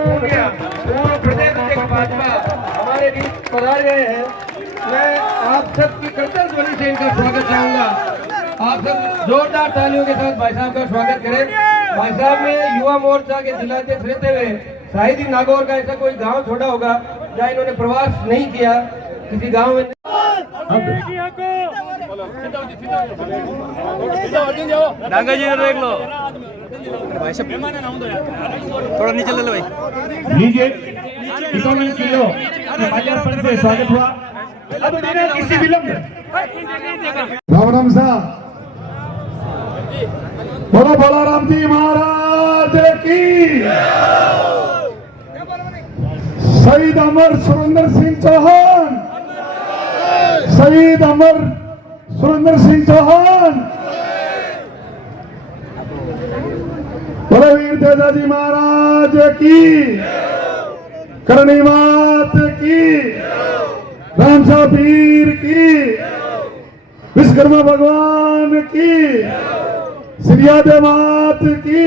हो गया पूर्व प्रदेश अध्यक्ष भाजपा हमारे बीच पधार गए हैं। मैं आप सबकी करतल ध्वनि से इनका स्वागत चाहूंगा। आप सब जोरदार तालियों के साथ भाई साहब का स्वागत करें। भाई साहब ने युवा मोर्चा के जिलाध्यक्ष रहते हुए शायद ही नागौर का ऐसा कोई गांव छोड़ा होगा जहाँ इन्होंने प्रवास नहीं किया किसी गांव में। डांगा जी देख लो भाई साहब, थोड़ा नीचे ले लो भाई। लीजिए 51 किलो माल्यार्पण से स्वागत हुआ। अब बिना किसी विलंब राम राम साहब बोलो बोलो राम जी महाराज की। शहीद अमर सुरेंद्र सिंह चौहान, शहीद अमर सुरेंद्र सिंह चौहान, बोलो वीर तेजाजी महाराज की, करणी मात की, रामसा पीर की, विश्वकर्मा भगवान की, श्रीयादे मात की,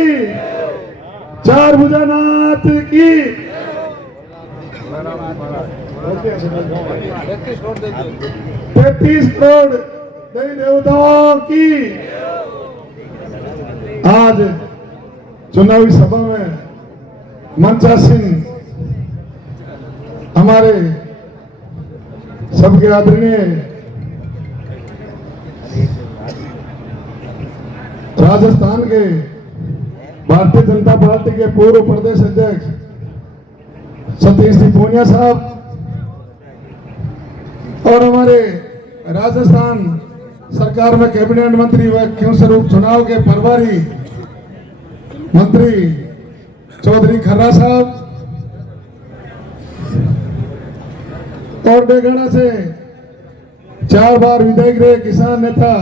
चार भुजानाथ की। 33 करोड़ देवी देवताओं की। आज चुनावी सभा में मंचासीन हमारे सबके आदरणीय राजस्थान के भारतीय जनता पार्टी के पूर्व प्रदेश अध्यक्ष सतीश सिंह पूनिया साहब और हमारे राजस्थान सरकार में कैबिनेट मंत्री व क्योंसर उपचुनाव के प्रभारी मंत्री चौधरी खर्रा साहब और डेगाना से 4 बार विधायक रहे किसान नेता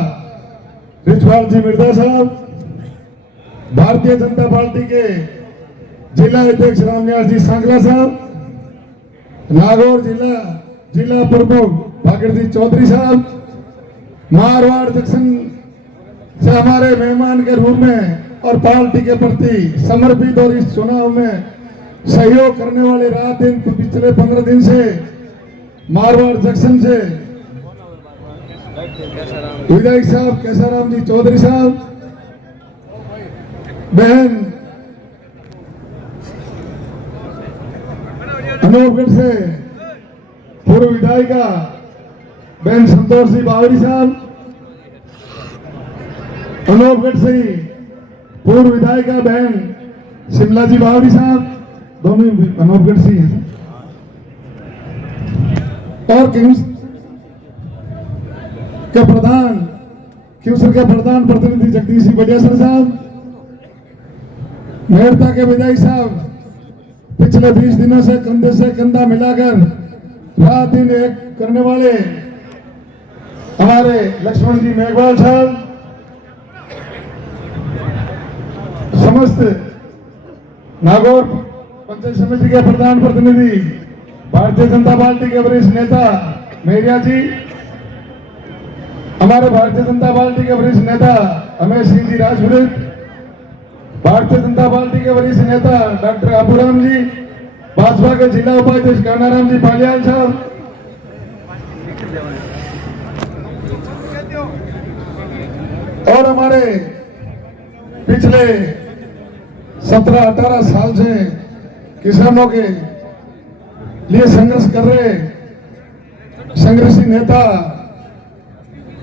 रिजवाल जी मिर्जा साहब, भारतीय जनता पार्टी के जिला अध्यक्ष रामनिवास जी सांगला साहब, नागौर जिला प्रमुख भागीर जी चौधरी साहब, मारवाड़ जंक्शन से हमारे मेहमान के रूप में और पार्टी के प्रति समर्पित और इस चुनाव में सहयोग करने वाले रात दिन पिछले 15 दिन से मारवाड़ जंक्शन से विधायक साहब कैसाराम जी चौधरी साहब, बहन अनूपगढ़ से पूर्व विधायिका बहन संतोष जी बावरी साहब, अनूपगढ़ से पूर्व विधायिका बहन शिमला जी बावरी साहब, दोनों अनूपगढ़ से हैं, और क्यूसर के प्रधान प्रतिनिधि जगदीश सिंह बडियासर साहब, मेहरता के विधायक साहब पिछले 20 दिनों से कंधे से कंधा मिलाकर रात दिन एक करने वाले हमारे लक्ष्मण जी मेघवाल साहब, समस्त नागौर पंचायत समिति के प्रधान प्रतिनिधि भारतीय जनता पार्टी के वरिष्ठ नेता मेरिया जी, हमारे भारतीय जनता पार्टी के वरिष्ठ नेता अमेश सिंह जी राजपुरोहित, भारतीय जनता पार्टी के वरिष्ठ नेता डॉक्टर अबूराम जी, भाजपा के जिला उपाध्यक्ष कानाराम जी पालियाल साहब, और हमारे पिछले 17-18 साल से किसानों के लिए संघर्ष कर रहे संघर्षी नेता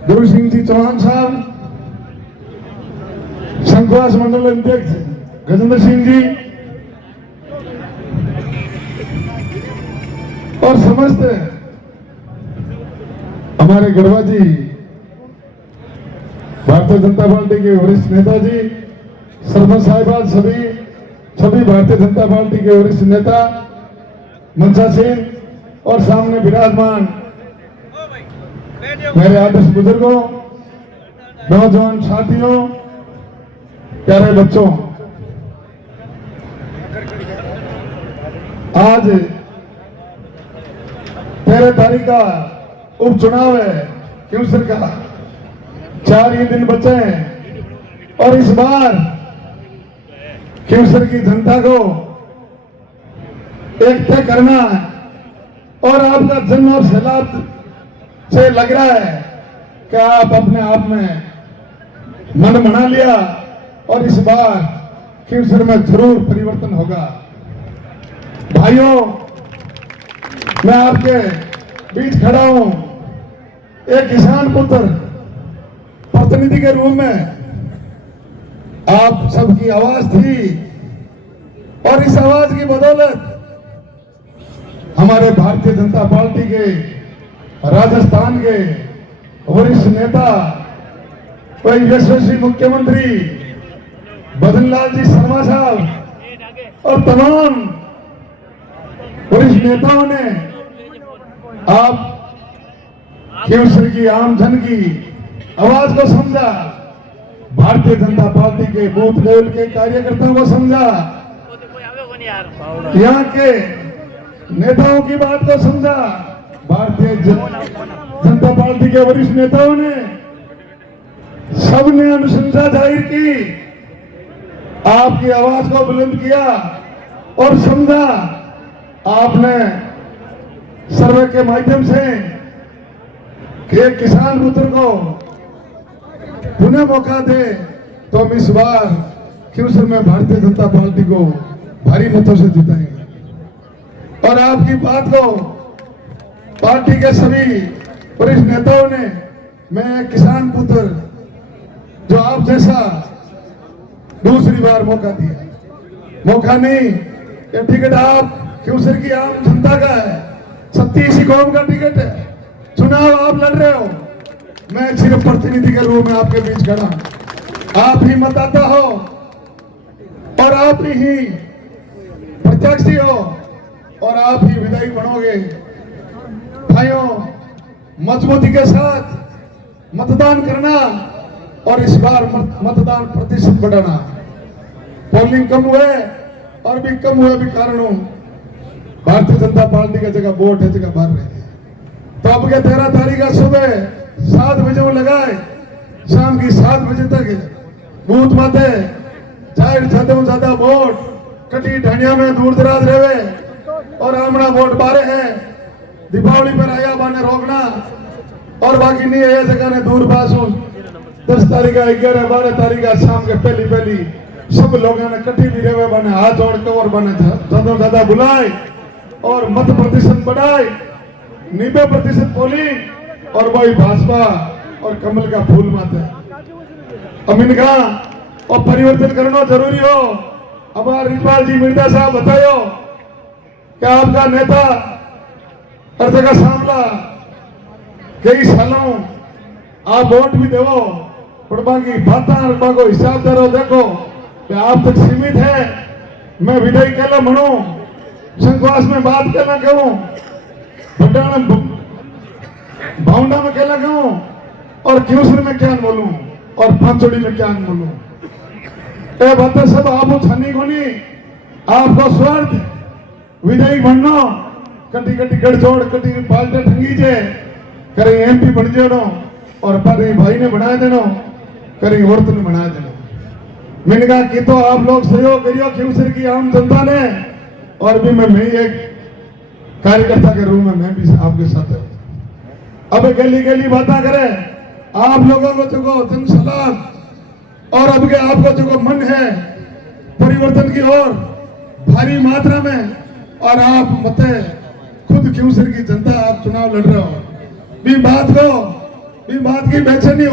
गुरु सिंह जी चौहान साहब, संघवास मंडल अध्यक्ष गजेंद्र सिंह जी और समस्त हमारे गढ़वा जी भारतीय जनता पार्टी के वरिष्ठ नेता जी, सरपंच साहिबान, सभी भारतीय जनता पार्टी के वरिष्ठ नेता मंचासीन और सामने विराजमान मेरे आदर्श बुजुर्गों, नौजवान साथियों, प्यारे बच्चों, आज 13 तारीख का उपचुनाव है क्यूसर का, 4 ही दिन बचे हैं और इस बार क्यूसर की जनता को एक तय करना है और आपका जन्म और सैलाब से लग रहा है कि आप अपने आप में मन बना लिया और इस बार खींवसर में जरूर परिवर्तन होगा। भाइयों, मैं आपके बीच खड़ा हूं एक किसान पुत्र प्रतिनिधि के रूप में। आप सबकी आवाज थी और इस आवाज की बदौलत हमारे भारतीय जनता पार्टी के राजस्थान के वरिष्ठ नेता वही यशस्वी मुख्यमंत्री बदनलाल जी शर्मा साहब और तमाम वरिष्ठ नेताओं ने आप खींवसर की आम जन की आवाज को समझा, भारतीय जनता पार्टी के बूथ लेवल के कार्यकर्ताओं को समझा, यहाँ के नेताओं की बात को समझा। भारतीय जनता पार्टी के वरिष्ठ नेताओं ने सबने अनुशंसा जाहिर की, आपकी आवाज को बुलंद किया और समझा आपने सर्वे के माध्यम से कि एक किसान पुत्र को पुनः मौका दे तो हम इस बार खींवसर में भारतीय जनता पार्टी को भारी मतों से जिताएंगे। और आपकी बात को पार्टी के सभी वरिष्ठ नेताओं ने, मैं किसान पुत्र जो आप जैसा दूसरी बार मौका दिया, मौका नहीं, ये टिकट आप खींवसर की आम जनता का है, 36 कौम का टिकट है, चुनाव आप लड़ रहे हो, मैं सिर्फ प्रतिनिधि के रूप में आपके बीच खड़ा हूं। आप ही मतदाता हो और आप ही प्रत्याशी हो और आप ही विधायक बनोगे। भाइयों, मजबूती के साथ मतदान करना और इस बार मतदान प्रतिशत बढ़ाना। पोलिंग कम हुए और भी कम हुए भी कारणों भारतीय जनता पार्टी का जगह वोट है, जगह भर रहे हैं। तो अब के 13 तारीख का सुबह 7 बजे वो लगाए, शाम की 7 बजे तक बूथ माते जाहिर ज्यादा वोट कटी ढाणिया में दूर दराज रहे और आमना वोट बारे है। दीपावली पर आया बाने रोकना और बाकी नहीं है जगह ने दूर बासू 10 तारीख का 11 12 तारीख का शाम के पहली सब लोगों ने कटी भी रहे बने हाथ जोड़ के और बने ज्यादा बुलाए और मत प्रतिशत बढ़ाए, 90% पोलिंग और वही भाजपा और कमल का फूल माता। अब इनका और परिवर्तन करना जरूरी हो। हमारे रिजवाल जी मिर्जा साहब बतायो कि आपका नेता हर जगह सामला कई सालों आप वोट भी देवो पड़बा की बात को हिसाब दरो देखो कि आप तक सीमित है। मैं विधायक कहला म्हणू, संघवास में बात कहना कहूं, भावना में कहला कहूं और खींवसर में क्या बोलूं और पांचोड़ी में क्या बोलूं। ये बातें सब आप छानी कोनी, आपको स्वार्थ विधायक बनना कटी गड़चोड़ कटी पाल्टे ठंगी जे करें एमपी बन जानो और पर भाई ने बना देनो करें औरत ने बना देनो। मैंने कहा कि तो आप लोग सहयोग करियो खींवसर की आम जनता ने और भी मैं एक कार्यकर्ता के रूप में मैं भी आपके साथ हूं। अब गली बातें करें आप लोगों को जो जन सलाह और अब के आपको जो मन है परिवर्तन की ओर भारी मात्रा में और आप मते खुद खींवसर की जनता आप चुनाव लड़ रहे हो। भी बात की बेचैनी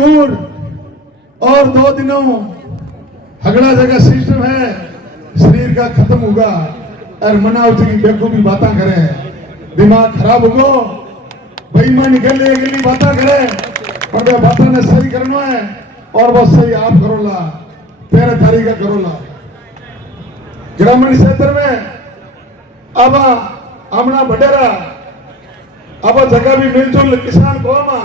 और 2 दिनों हगड़ा जगह सिस्टम है शरीर का खत्म होगा और मनावटी की बेवकूफी बातें करे, दिमाग खराब होगो, बेईमानी गली बातें करे और वे बातें ने सही करना है और वो सही आप करोला 13 तारीख का करोला। ग्रामीण क्षेत्र में अब आमना बडेरा अब जगह भी मिलजुल किसान कौमा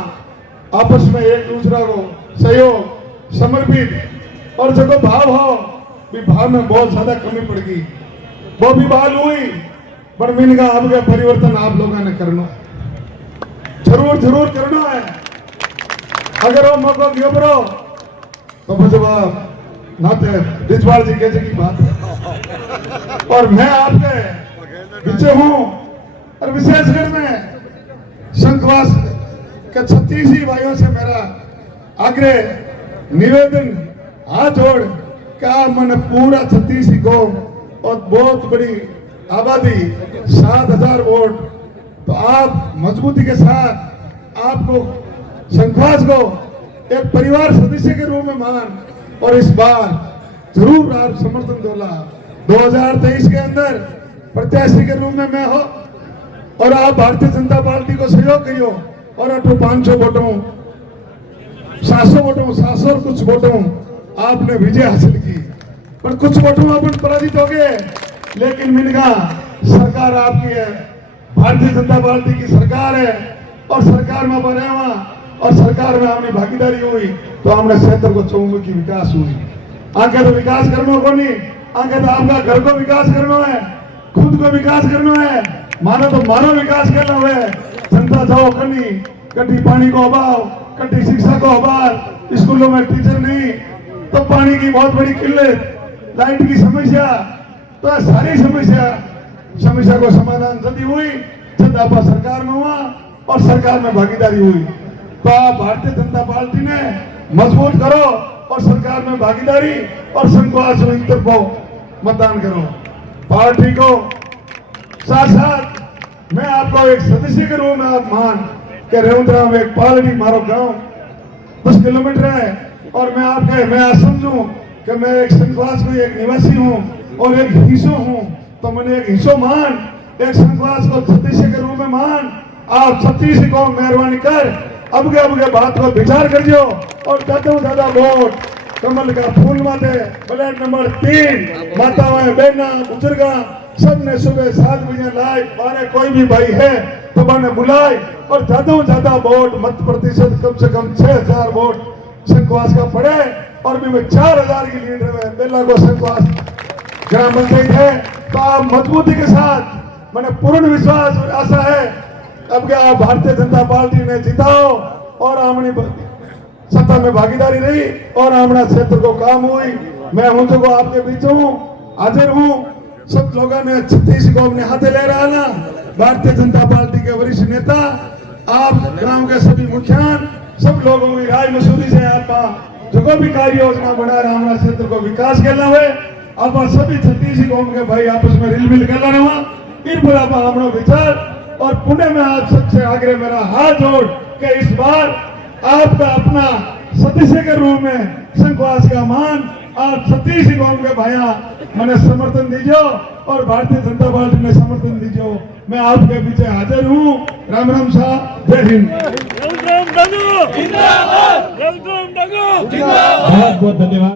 आपस में एक दूसरा को सहयोग समर्पित और जब भाव हो भी भाव में बहुत ज्यादा कमी पड़ गई, वो भी बहाल हुई पर मिल गया। अब का परिवर्तन आप लोगों ने करना जरूर करना है। अगर वो मौका दियो बरो तो जवाब नाते रिजवाल जी कहते की बात है और मैं आपके पीछे हूँ। और विशेषकर मैं संघवास के 36 भाइयों से मेरा आग्रह निवेदन हाथ जोड़ क्या मैंने पूरा 36 को और बहुत बड़ी आबादी 7,000 वोट, तो आप मजबूती के साथ आपको संघवास को एक परिवार सदस्य के रूप में मान और इस बार जरूर आप समर्थन दोला 2023 के अंदर प्रत्याशी के रूप में मैं हो और आप भारतीय जनता पार्टी को सहयोग करियो और 500 वोटों 700 वोटों 700 और कुछ वोटों आपने विजय हासिल की, पर कुछ वोटों अपन पराजित हो गए। लेकिन मैंने कहा सरकार आपकी है, भारतीय जनता पार्टी की सरकार है और सरकार में बने वहां और सरकार में हमारी भागीदारी हुई तो हमने क्षेत्र को चौमुखी विकास हुई। आगे तो विकास करना को नहीं, आगे तो आपका घर को विकास करना है, खुद को विकास करना है, मानो तो मानो विकास करना है। जनता जाओ करनी कटी पानी को अभाव, कटी शिक्षा को अभाव, स्कूलों में टीचर नहीं, तो पानी की बहुत बड़ी किल्लत, लाइट की समस्या, तो सारी समस्या को समाधान जल्दी हुई जब आप सरकार में हुआ और सरकार में भागीदारी हुई। तो आप भारतीय जनता पार्टी ने मजबूत करो और सरकार में भागीदारी और संघवास को मतदान करो। पार्टी को साथ साथ मैं आपको एक सदस्य के रूप में आप मान के रेवंतरा में एक पालड़ी मारो गांव 10 किलोमीटर है और मैं आज समझूं कि मैं एक संघवास को एक निवासी हूं और एक हिस्सों हूं, तो मैंने एक हिस्सों मान एक संघवास को सदस्य के रूप में मान आप 36 को मेहरबानी कर अब के बात को विचार कर दियो और ज्यादा वोट कमल का फूल माते ब्लड नंबर 3 माताएं बहना बुजुर्गा सबने सुबह 7 बजे लाए बारे कोई भी भाई है तो मैंने बुलाए और ज्यादा वोट मत प्रतिशत कम से कम 6,000 वोट संघवास का पड़े और भी मैं 4,000 की लीड है बेला को संघवास ग्राम पंचायत है। तो आप मजबूती के साथ मैंने पूर्ण विश्वास आशा है अब क्या भारतीय जनता पार्टी ने जिताओ और हमने सत्ता में भागीदारी रही और हमारा क्षेत्र को काम हुई। मैं हूं जो आपके बीच हूं, हाजिर हूं। सब लोगों ने 36 को अपने हाथे ले रहा ना, भारतीय जनता पार्टी के वरिष्ठ नेता आप गांव के सभी मुखियान सब लोगों की राय मसूरी से आप जो भी कार्य योजना बना रहा हमारा क्षेत्र को विकास करना हुए आप सभी 36 कौम के भाई आपस में रिल मिल करना हुआ इन पर आप हमारा विचार और पुणे में आप सबसे आग्रह मेरा हाथ जोड़ के इस बार आपका अपना सदस्य के रूप में संघवास का मान आप 36 कौम के भाइया मैंने समर्थन दीजिए और भारतीय जनता पार्टी ने समर्थन दीजिए। मैं आपके पीछे हाजिर हूँ। राम राम साहब, जय हिंद। जिंदाबाद। बहुत बहुत धन्यवाद।